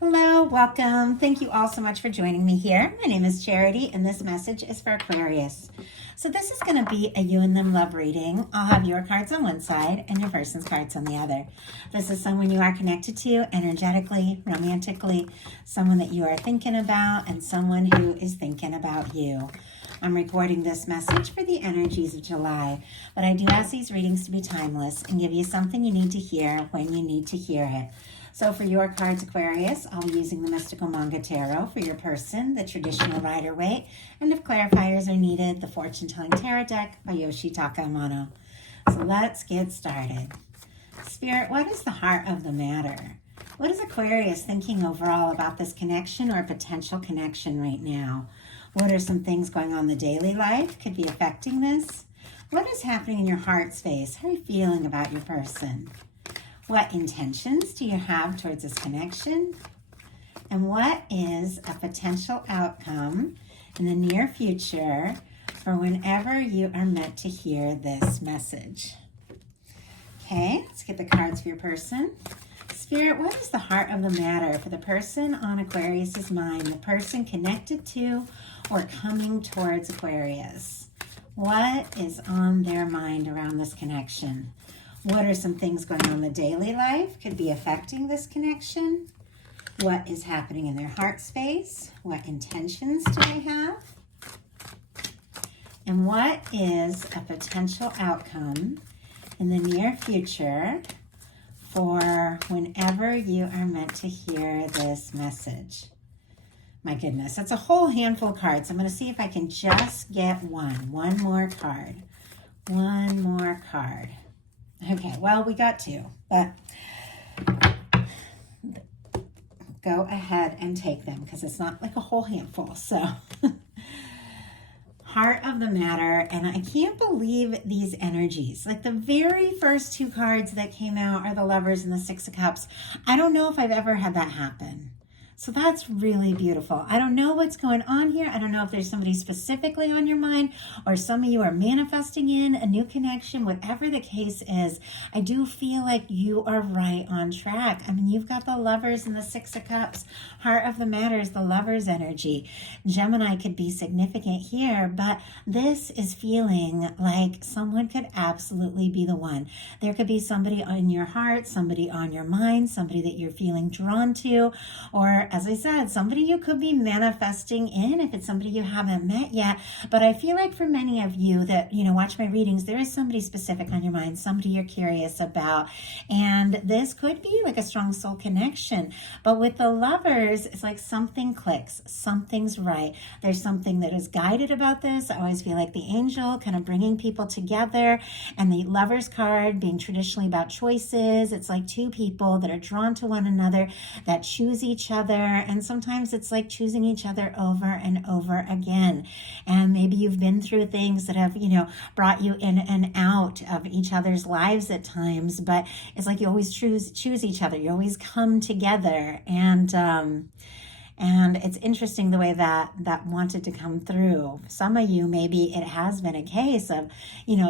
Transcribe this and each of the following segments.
Hello, welcome. Thank you all so much for joining me here. My name is Charity, and this message is for Aquarius. So this is going to be a you and them love reading. I'll have your cards on one side and your person's cards on the other. This is someone you are connected to energetically, romantically, someone that you are thinking about, and someone who is thinking about you. I'm recording this message for the energies of July, but I do ask these readings to be timeless and give you something you need to hear when you need to hear it. So for your cards, Aquarius, I'll be using the Mystical Manga Tarot. For your person, the traditional Rider-Waite, and if clarifiers are needed, the Fortune Telling Tarot deck by Yoshi Takamano. So let's get started. Spirit, what is the heart of the matter? What is Aquarius thinking overall about this connection or potential connection right now? What are some things going on in the daily life could be affecting this? What is happening in your heart space? How are you feeling about your person? What intentions do you have towards this connection? And what is a potential outcome in the near future for whenever you are meant to hear this message? Okay, let's get the cards for your person. Spirit, what is the heart of the matter for the person on Aquarius's mind, the person connected to or coming towards Aquarius? What is on their mind around this connection? What are some things going on in the daily life could be affecting this connection? What is happening in their heart space? What intentions do they have? And what is a potential outcome in the near future for whenever you are meant to hear this message? My goodness, that's a whole handful of cards. I'm going to see if I can just get one more card. One more card. Okay, well, we got two, but go ahead and take them because it's not like a whole handful. So, heart of the matter, and I can't believe these energies. Like the very first two cards that came out are the Lovers and the Six of Cups. I don't know if I've ever had that happen. So that's really beautiful. I don't know what's going on here. I don't know if there's somebody specifically on your mind or some of you are manifesting in a new connection, whatever the case is. I do feel like you are right on track. I mean, you've got the Lovers and the Six of Cups. Heart of the matter is the Lovers energy. Gemini could be significant here, but this is feeling like someone could absolutely be the one. There could be somebody in your heart, somebody on your mind, somebody that you're feeling drawn to, or as I said, somebody you could be manifesting in if it's somebody you haven't met yet. But I feel like for many of you that, watch my readings, there is somebody specific on your mind, somebody you're curious about. And this could be like a strong soul connection. But with the Lovers, it's like something clicks, something's right. There's something that is guided about this. I always feel like the angel kind of bringing people together, and the Lovers card being traditionally about choices. It's like two people that are drawn to one another, that choose each other. And sometimes it's like choosing each other over and over again. And maybe you've been through things that have, brought you in and out of each other's lives at times, but it's like you always choose each other. You always come together. And it's interesting the way that wanted to come through. Some of you, maybe it has been a case of,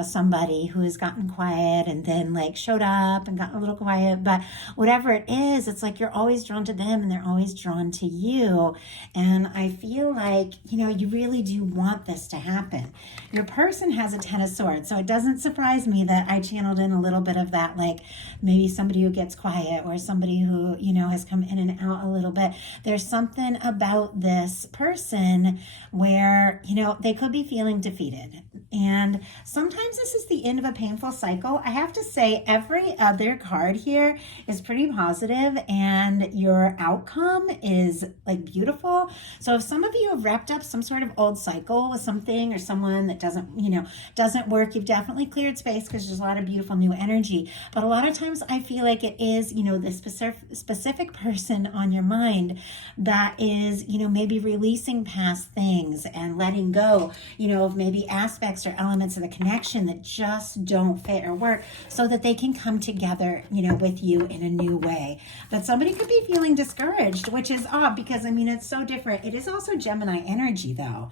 somebody who has gotten quiet and then like showed up and gotten a little quiet. But whatever it is, it's like you're always drawn to them and they're always drawn to you. And I feel like, you really do want this to happen. Your person has a Ten of Swords. So it doesn't surprise me that I channeled in a little bit of that, like maybe somebody who gets quiet or somebody who, has come in and out a little bit. There's something about this person where, they could be feeling defeated. And sometimes this is the end of a painful cycle. I have to say every other card here is pretty positive and your outcome is like beautiful. So if some of you have wrapped up some sort of old cycle with something or someone that doesn't work, you've definitely cleared space because there's a lot of beautiful new energy. But a lot of times I feel like it is, the specific person on your mind that is, maybe releasing past things and letting go, of maybe aspects or elements of the connection that just don't fit or work so that they can come together, with you in a new way. But somebody could be feeling discouraged, which is odd because, it's so different. It is also Gemini energy though.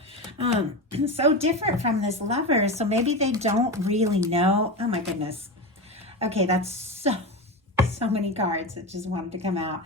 So different from this Lover. So maybe they don't really know. Oh my goodness. Okay, that's so many cards that just wanted to come out.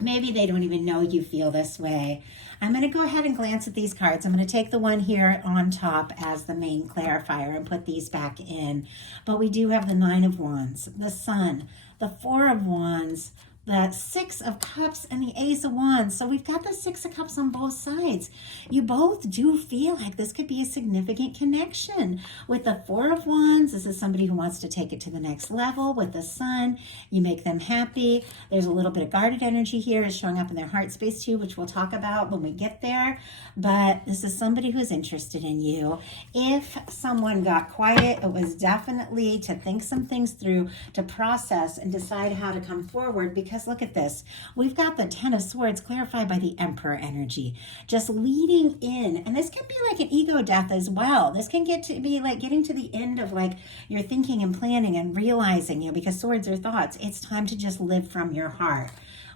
Maybe they don't even know you feel this way. I'm going to go ahead and glance at these cards. I'm going to take the one here on top as the main clarifier and put these back in. But we do have the Nine of Wands, the Sun, the Four of Wands, the Six of Cups, and the Ace of Wands. So we've got the Six of Cups on both sides. You both do feel like this could be a significant connection. With the Four of Wands, this is somebody who wants to take it to the next level. With the Sun, you make them happy. There's a little bit of guarded energy here. It's showing up in their heart space too, which we'll talk about when we get there. But this is somebody who's interested in you. If someone got quiet, it was definitely to think some things through, to process and decide how to come forward. Because look at this. We've got the Ten of Swords clarified by the Emperor energy. Just leading in. And this can be like an ego death as well. This can get to be like getting to the end of like your thinking and planning and realizing, because swords are thoughts. It's time to just live from your heart.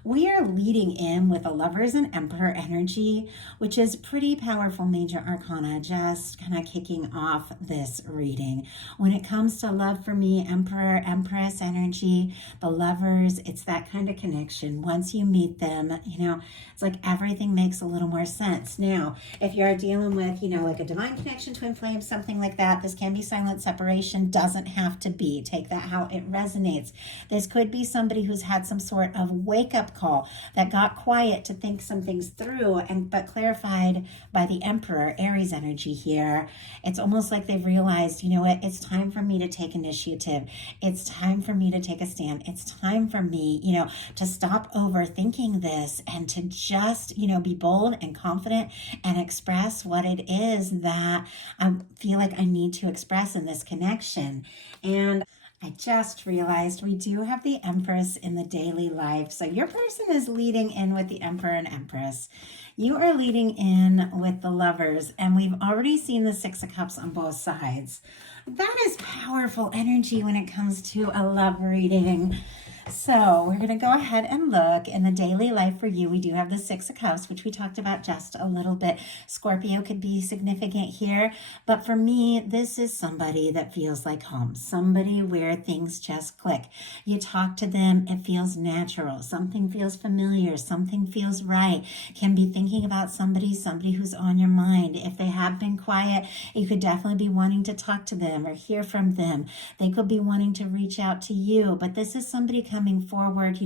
We are leading in with a Lovers and Emperor energy, which is pretty powerful major arcana, just kind of kicking off this reading. When it comes to love for me, Emperor, Empress energy, the Lovers, it's that kind of connection. Once you meet them, it's like everything makes a little more sense. Now, if you're dealing with, like a divine connection, twin flame, something like that, this can be silent separation, doesn't have to be. Take that how it resonates. This could be somebody who's had some sort of wake-up call that got quiet to think some things through, but clarified by the Emperor, Aries energy here. It's almost like they've realized, what, it's time for me to take initiative. It's time for me to take a stand. It's time for me, to stop overthinking this and to just, be bold and confident and express what it is that I feel like I need to express in this connection. And I just realized we do have the Empress in the daily life. So your person is leading in with the Emperor and Empress. You are leading in with the Lovers, and we've already seen the Six of Cups on both sides. That is powerful energy when it comes to a love reading. So we're going to go ahead and look in the daily life for you. We do have the Six of Cups, which we talked about just a little bit. Scorpio could be significant here. But for me, this is somebody that feels like home. Somebody where things just click. You talk to them, it feels natural. Something feels familiar. Something feels right. Can be thinking about somebody who's on your mind. If they have been quiet, you could definitely be wanting to talk to them or hear from them. They could be wanting to reach out to you. But this is somebody coming forward,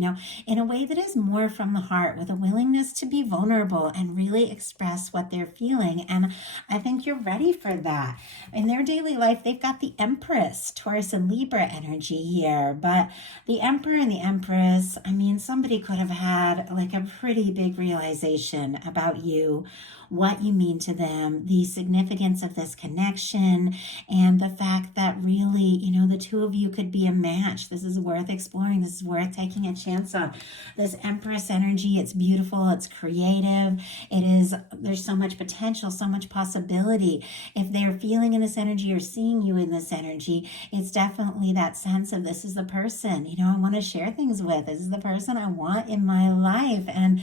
in a way that is more from the heart, with a willingness to be vulnerable and really express what they're feeling. And I think you're ready for that. In their daily life, they've got the Empress, Taurus and Libra energy here. But the Emperor and the Empress, somebody could have had like a pretty big realization about you, what you mean to them, the significance of this connection, and the fact that really, the two of you could be a match. This is worth exploring. This is worth taking a chance on. This Empress energy, it's beautiful, it's creative, there's so much potential, so much possibility. If they're feeling in this energy or seeing you in this energy, it's definitely that sense of this is the person, I want to share things with. This is the person I want in my life. And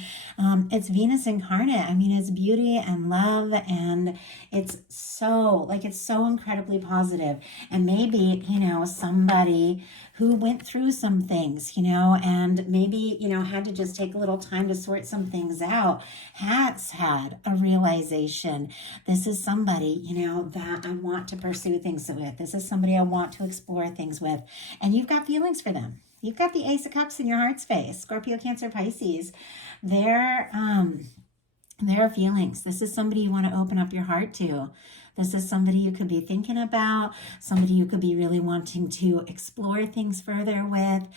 it's Venus incarnate. It's beauty and love, and it's so incredibly positive. And maybe somebody who went through some things, and maybe had to just take a little time to sort some things out, has had a realization. This is somebody that I want to pursue things with. This is somebody I want to explore things with. And you've got feelings for them. You've got the Ace of Cups in your heart space. Scorpio, Cancer, Pisces. There are feelings. This is somebody you want to open up your heart to. This is somebody you could be thinking about, somebody you could be really wanting to explore things further with,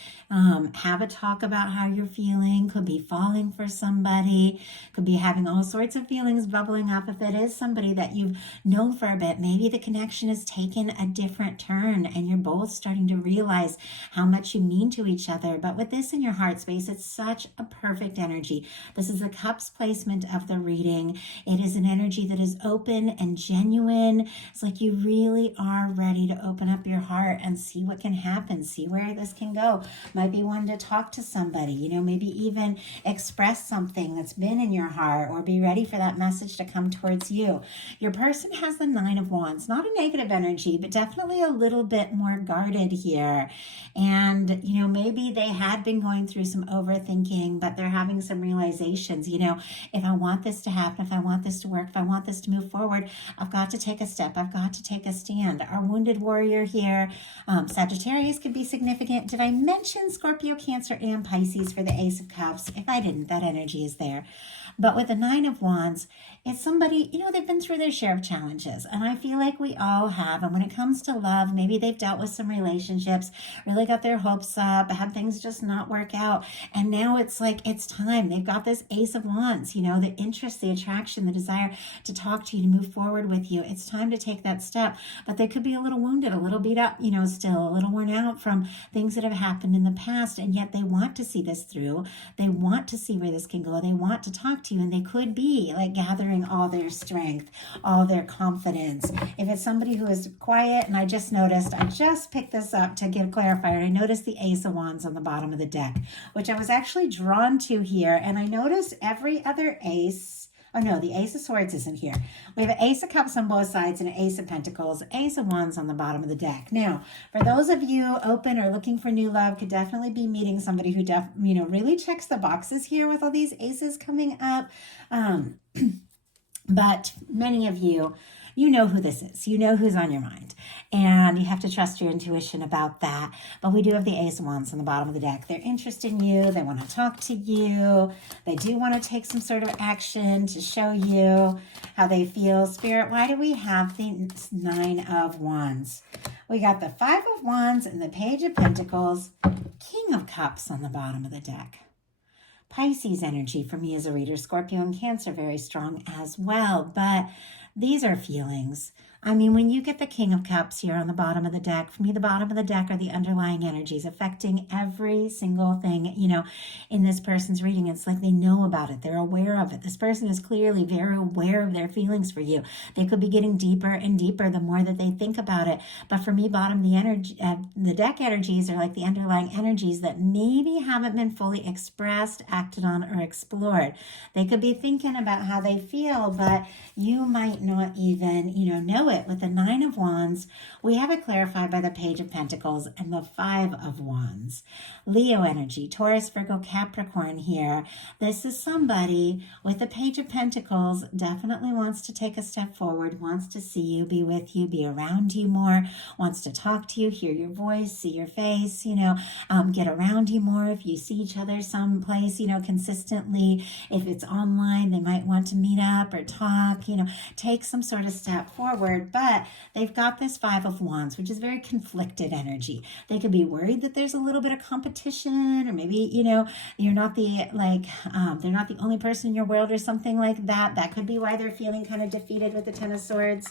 have a talk about how you're feeling, could be falling for somebody, could be having all sorts of feelings bubbling up. If it is somebody that you've known for a bit, maybe the connection has taken a different turn and you're both starting to realize how much you mean to each other. But with this in your heart space, it's such a perfect energy. This is the Cups placement of the reading. It is an energy that is open and genuine genuine. It's like you really are ready to open up your heart and see what can happen, see where this can go. Might be one to talk to somebody, you know, maybe even express something that's been in your heart, or be ready for that message to come towards you. Your person has the Nine of Wands, not a negative energy, but definitely a little bit more guarded here. And, you know, maybe they had been going through some overthinking, but they're having some realizations. You know, if I want this to happen, if I want this to work, if I want this to move forward, I've got to take a step. I've got to take a stand. Our wounded warrior here, Sagittarius could be significant. Did I mention Scorpio, Cancer, and Pisces for the Ace of Cups? If I didn't, that energy is there. But with the Nine of Wands, it's somebody, you know, they've been through their share of challenges. And I feel like we all have. And when it comes to love, maybe they've dealt with some relationships, really got their hopes up, had things just not work out. And now it's like, it's time. They've got this Ace of Wands, you know, the interest, the attraction, the desire to talk to you, to move forward with you. It's time to take that step. But they could be a little wounded, a little beat up, you know, still a little worn out from things that have happened in the past. And yet they want to see this through. They want to see where this can go. They want to talk to you, and they could be like gathering all their strength, all their confidence. If it's somebody who is quiet, and I just noticed, I just picked this up to give clarifier. I noticed the Ace of Wands on the bottom of the deck, which I was actually drawn to here. And I noticed every other ace. Oh no, the Ace of Swords isn't here. We have an Ace of Cups on both sides and an Ace of Pentacles, Ace of Wands on the bottom of the deck. Now, for those of you open or looking for new love, could definitely be meeting somebody who really checks the boxes here with all these aces coming up. But many of you, you know who this is. You know who's on your mind. And you have to trust your intuition about that. But we do have the Ace of Wands on the bottom of the deck. They're interested in you. They want to talk to you. They do want to take some sort of action to show you how they feel. Spirit, why do we have the Nine of Wands? We got the Five of Wands and the Page of Pentacles, King of Cups on the bottom of the deck. Pisces energy for me as a reader, Scorpio and Cancer very strong as well, but these are feelings. I mean, when you get the King of Cups here on the bottom of the deck, for me, the bottom of the deck are the underlying energies affecting every single thing, you know, in this person's reading. It's like they know about it. They're aware of it. This person is clearly very aware of their feelings for you. They could be getting deeper and deeper the more that they think about it. But for me, bottom, the deck energies are like the underlying energies that maybe haven't been fully expressed, acted on, or explored. They could be thinking about how they feel, but you might not even, know it. With the Nine of Wands, we have it clarified by the Page of Pentacles and the Five of Wands. Leo energy, Taurus, Virgo, Capricorn here. This is somebody with the Page of Pentacles, definitely wants to take a step forward, wants to see you, be with you, be around you more, wants to talk to you, hear your voice, see your face, get around you more. If you see each other someplace, consistently, if it's online, they might want to meet up or talk, take some sort of step forward. But they've got this Five of Wands, which is very conflicted energy. They could be worried that there's a little bit of competition, or maybe, you're not they're not the only person in your world or something like that. That could be why they're feeling kind of defeated with the Ten of Swords.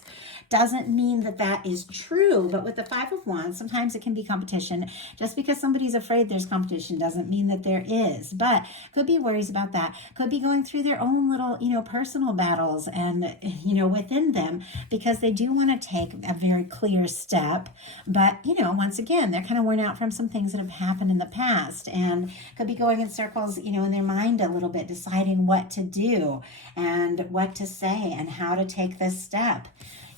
Doesn't mean that that is true, but with the Five of Wands, sometimes it can be competition. Just because somebody's afraid there's competition doesn't mean that there is, but could be worries about that. Could be going through their own little, personal battles and, within them, because they do want to take a very clear step. But, once again, they're kind of worn out from some things that have happened in the past, and could be going in circles, in their mind a little bit, deciding what to do and what to say and how to take this step.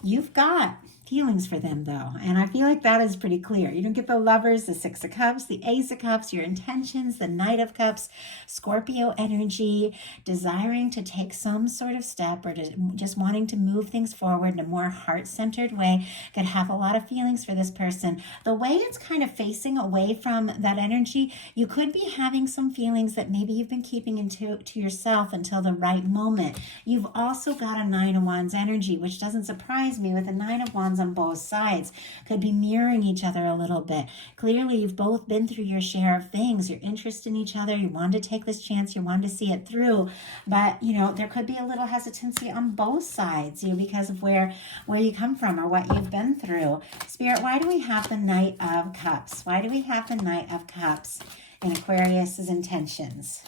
You've got feelings for them, though, and I feel like that is pretty clear. You don't get the Lovers, the Six of Cups, the Ace of Cups, your intentions, the Knight of Cups, Scorpio energy, desiring to take some sort of step, or just wanting to move things forward in a more heart-centered way. Could have a lot of feelings for this person. The way it's kind of facing away from that energy, you could be having some feelings that maybe you've been keeping to yourself until the right moment. You've also got a Nine of Wands energy, which doesn't surprise me. With a Nine of Wands on both sides, could be mirroring each other a little bit. Clearly, you've both been through your share of things. You're interested in each other. You wanted to take this chance. You wanted to see it through. But, there could be a little hesitancy on both sides, because of where you come from or what you've been through. Spirit, why do we have the Knight of Cups? Why do we have the Knight of Cups in Aquarius's intentions?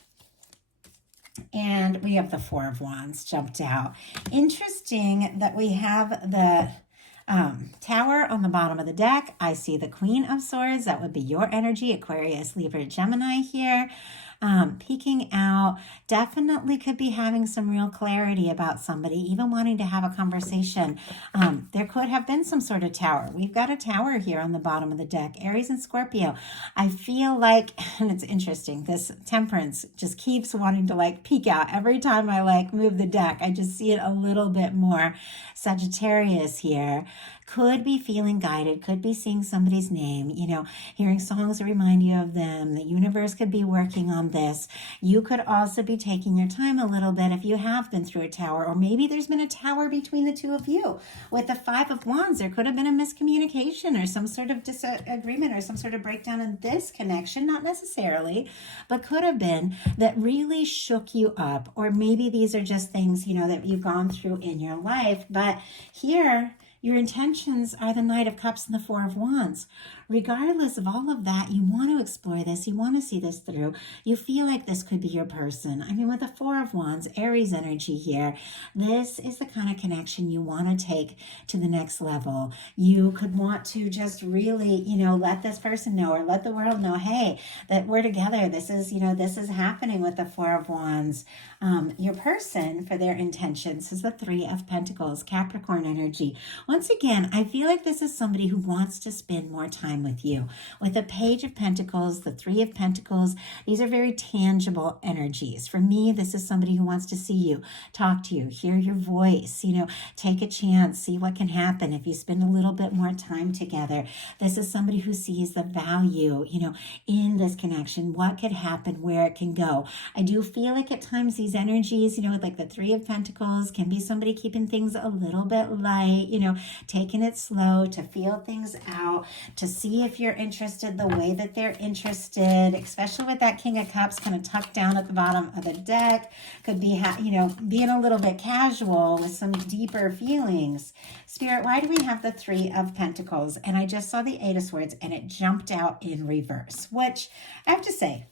And we have the Four of Wands jumped out. Interesting that we have the Tower on the bottom of the deck. I see the Queen of Swords. That would be your energy, Aquarius, Libra, Gemini here. Peeking out, definitely could be having some real clarity about somebody, even wanting to have a conversation. There could have been some sort of tower. We've got a tower here on the bottom of the deck, Aries and Scorpio. I feel like, and it's interesting, this Temperance just keeps wanting to like peek out. Every time I like move the deck, I just see it a little bit more. Sagittarius here. Could be feeling guided, could be seeing somebody's name, you know, hearing songs that remind you of them. The universe could be working on this. You could also be taking your time a little bit if you have been through a tower, or maybe there's been a tower between the two of you. With the Five of Wands, there could have been a miscommunication or some sort of disagreement or some sort of breakdown in this connection, not necessarily, but could have been that really shook you up. Or maybe these are just things, you know, that you've gone through in your life. But here, your intentions are the Knight of Cups and the Four of Wands. Regardless of all of that, you want to explore this. You want to see this through. You feel like this could be your person. I mean, with the Four of Wands, Aries energy here, this is the kind of connection you want to take to the next level. You could want to just really, you know, let this person know, or let the world know, hey, that we're together. This is, you know, this is happening with the Four of Wands. Your person, for their intentions, is the Three of Pentacles, Capricorn energy. Once again, I feel like this is somebody who wants to spend more time with you. With the Page of Pentacles, the Three of Pentacles, these are very tangible energies. For me, this is somebody who wants to see you, talk to you, hear your voice, you know, take a chance, see what can happen if you spend a little bit more time together. This is somebody who sees the value, you know, in this connection, what could happen, where it can go. I do feel like at times these energies, you know, like the Three of Pentacles, can be somebody keeping things a little bit light, you know, taking it slow, to feel things out, to see if you're interested the way that they're interested, especially with that King of Cups kind of tucked down at the bottom of the deck. Could be, you know, being a little bit casual with some deeper feelings. Spirit, why do we have the Three of Pentacles? And I just saw the Eight of Swords and it jumped out in reverse, which I have to say,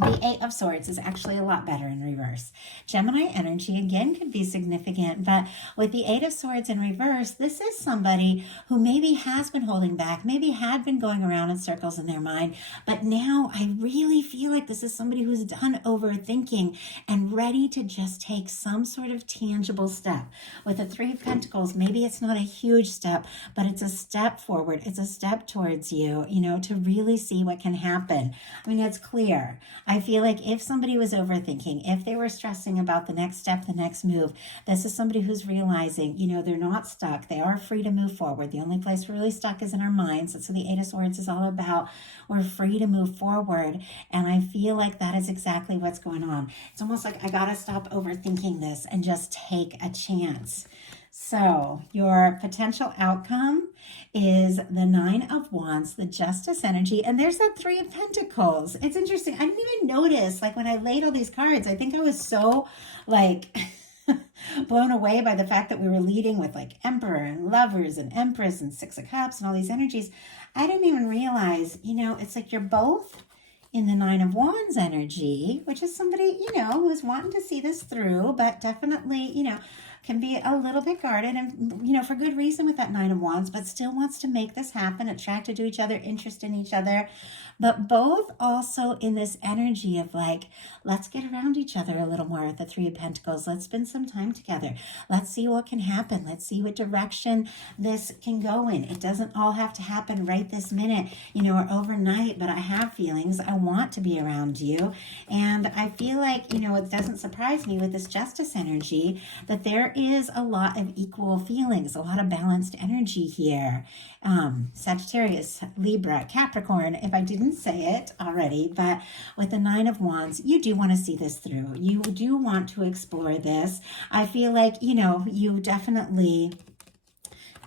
the Eight of Swords is actually a lot better in reverse. Gemini energy, again, could be significant, but with the Eight of Swords in reverse, this is somebody who maybe has been holding back, maybe had been going around in circles in their mind, but now I really feel like this is somebody who's done overthinking and ready to just take some sort of tangible step. With the Three of Pentacles, maybe it's not a huge step, but it's a step forward. It's a step towards you, you know, to really see what can happen. I mean, it's clear. I feel like if somebody was overthinking, if they were stressing about the next step, the next move, this is somebody who's realizing, you know, they're not stuck. They are free to move forward. The only place we're really stuck is in our minds. That's what the Eight of Swords is all about. We're free to move forward. And I feel like that is exactly what's going on. It's almost like I got to stop overthinking this and just take a chance. So your potential outcome is the Nine of Wands, the Justice energy, and there's that Three of Pentacles. It's interesting. I didn't even notice, like when I laid all these cards, I think I was so like blown away by the fact that we were leading with like Emperor and Lovers and Empress and Six of Cups and all these energies. I didn't even realize, you know, it's like you're both in the Nine of Wands energy, which is somebody, you know, who's wanting to see this through, but definitely, you know, can be a little bit guarded and, you know, for good reason with that Nine of Wands, but still wants to make this happen, attracted to each other, interested in each other, but both also in this energy of like, let's get around each other a little more with the Three of Pentacles. Let's spend some time together. Let's see what can happen. Let's see what direction this can go in. It doesn't all have to happen right this minute, you know, or overnight, but I have feelings. I want to be around you. And I feel like, you know, it doesn't surprise me with this Justice energy that there is a lot of equal feelings, a lot of balanced energy here. Sagittarius, Libra, Capricorn, if I didn't say it already, but with the Nine of Wands, you do want to see this through. You do want to explore this. I feel like, you know, you definitely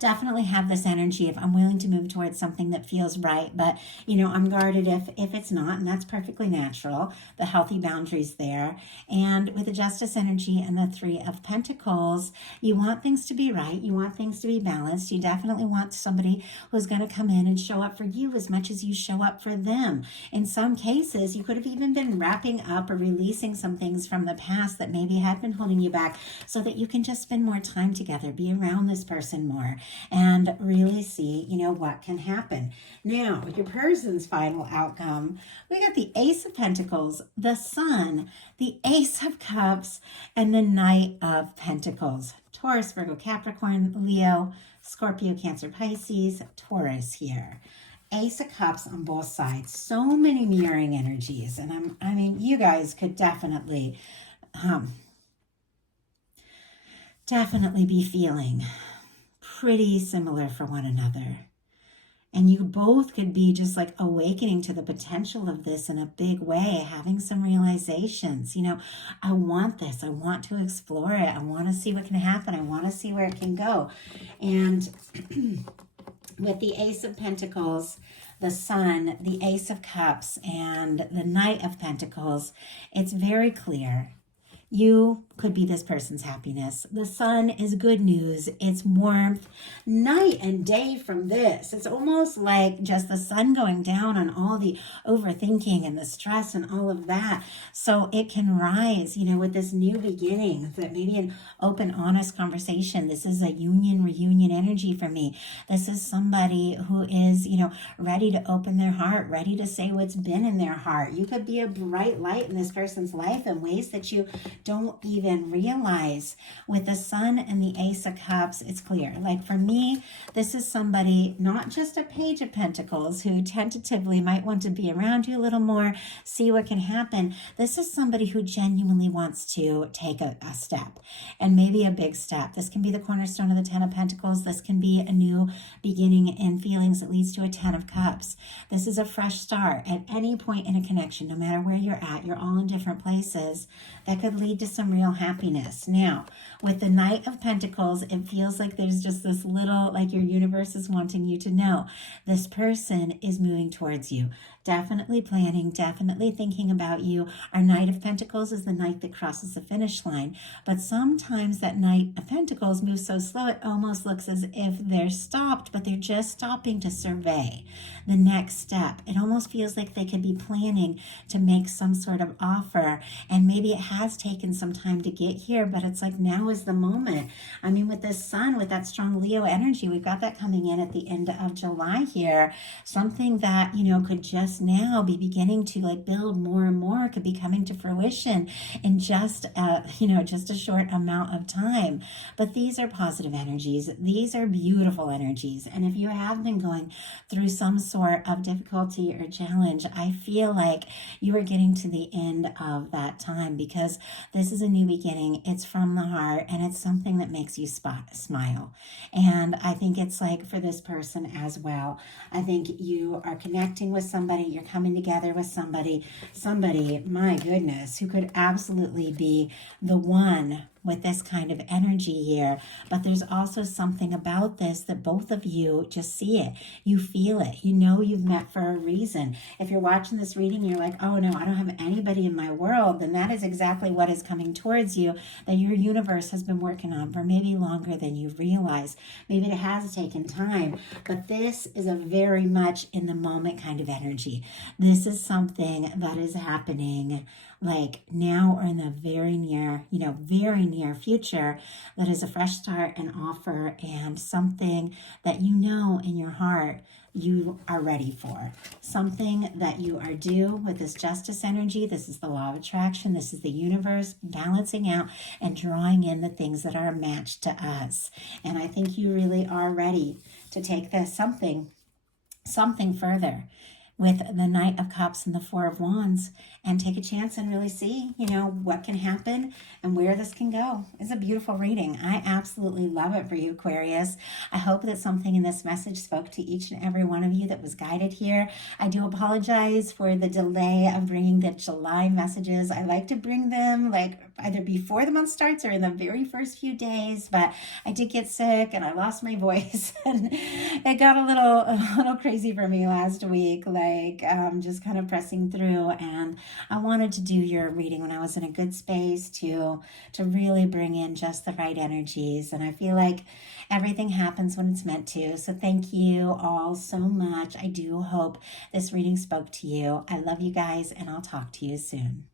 definitely have this energy of I'm willing to move towards something that feels right, but I'm guarded if it's not, and that's perfectly natural. The healthy boundaries there. And with the Justice energy and the Three of Pentacles, you want things to be right. You want things to be balanced. You definitely want somebody who's going to come in and show up for you as much as you show up for them. In some cases, you could have even been wrapping up or releasing some things from the past that maybe had been holding you back so that you can just spend more time together, be around this person more, and really see, what can happen. Now, with your person's final outcome, we got the Ace of Pentacles, the Sun, the Ace of Cups, and the Knight of Pentacles. Taurus, Virgo, Capricorn, Leo, Scorpio, Cancer, Pisces, Taurus here. Ace of Cups on both sides. So many mirroring energies. And I mean, you guys could definitely be feeling pretty similar for one another. And you both could be just like awakening to the potential of this in a big way, having some realizations. I want this. I want to explore it. I want to see what can happen. I want to see where it can go. And with the Ace of Pentacles, the Sun, the Ace of Cups, and the Knight of Pentacles, it's very clear. You could be this person's happiness. The Sun is good news. It's warmth. Night and day from this. It's almost like just the sun going down on all the overthinking and the stress and all of that. So it can rise, with this new beginning, that maybe an open, honest conversation. This is a reunion energy for me. This is somebody who is, ready to open their heart, ready to say what's been in their heart. You could be a bright light in this person's life in ways that you don't even realize. With the Sun and the Ace of Cups, it's clear. Like for me, this is somebody, not just a Page of Pentacles, who tentatively might want to be around you a little more, see what can happen. This is somebody who genuinely wants to take a step, and maybe a big step. This can be the cornerstone of the Ten of Pentacles. This can be a new beginning in feelings that leads to a Ten of Cups. This is a fresh start at any point in a connection, no matter where you're at. You're all in different places. That could lead to some real happiness. Now, with the Knight of Pentacles, it feels like there's just this little, like your universe is wanting you to know this person is moving towards you. Definitely planning, definitely thinking about you. Our Knight of Pentacles is the knight that crosses the finish line. But sometimes that Knight of Pentacles moves so slow, it almost looks as if they're stopped, but they're just stopping to survey the next step. It almost feels like they could be planning to make some sort of offer, and maybe it has taken some time to get here, but it's like now is the moment. I mean, with this Sun, with that strong Leo energy, we've got that coming in at the end of July here. Something that, could just now be beginning to like build more and more, could be coming to fruition in just a short amount of time. But these are positive energies. These are beautiful energies. And if you have been going through some sort of difficulty or challenge, I feel like you are getting to the end of that time, because this is a new beginning. It's from the heart, and it's something that makes you smile. And I think it's like for this person as well. I think you are connecting with somebody. You're coming together with somebody, my goodness, who could absolutely be the one with this kind of energy here. But there's also something about this that both of you just see it. You feel it. You've met for a reason. If you're watching this reading, you're like, oh no, I don't have anybody in my world, then that is exactly what is coming towards you, that your universe has been working on for maybe longer than you realize. Maybe it has taken time, but this is a very much in the moment kind of energy. This is something that is happening like now or in the very near future, that is a fresh start, an offer, and something that in your heart you are ready for. Something that you are due with this Justice energy. This is the law of attraction. This is the universe balancing out and drawing in the things that are matched to us. And I think you really are ready to take this something further. With the Knight of Cups and the Four of Wands, and take a chance and really see, what can happen and where this can go. It's a beautiful reading. I absolutely love it for you, Aquarius. I hope that something in this message spoke to each and every one of you that was guided here. I do apologize for the delay of bringing the July messages. I like to bring them like either before the month starts or in the very first few days, but I did get sick and I lost my voice and it got a little crazy for me last week, like just kind of pressing through, and I wanted to do your reading when I was in a good space to really bring in just the right energies, and I feel like everything happens when it's meant to. So thank you all so much. I do hope this reading spoke to you. I love you guys, and I'll talk to you soon.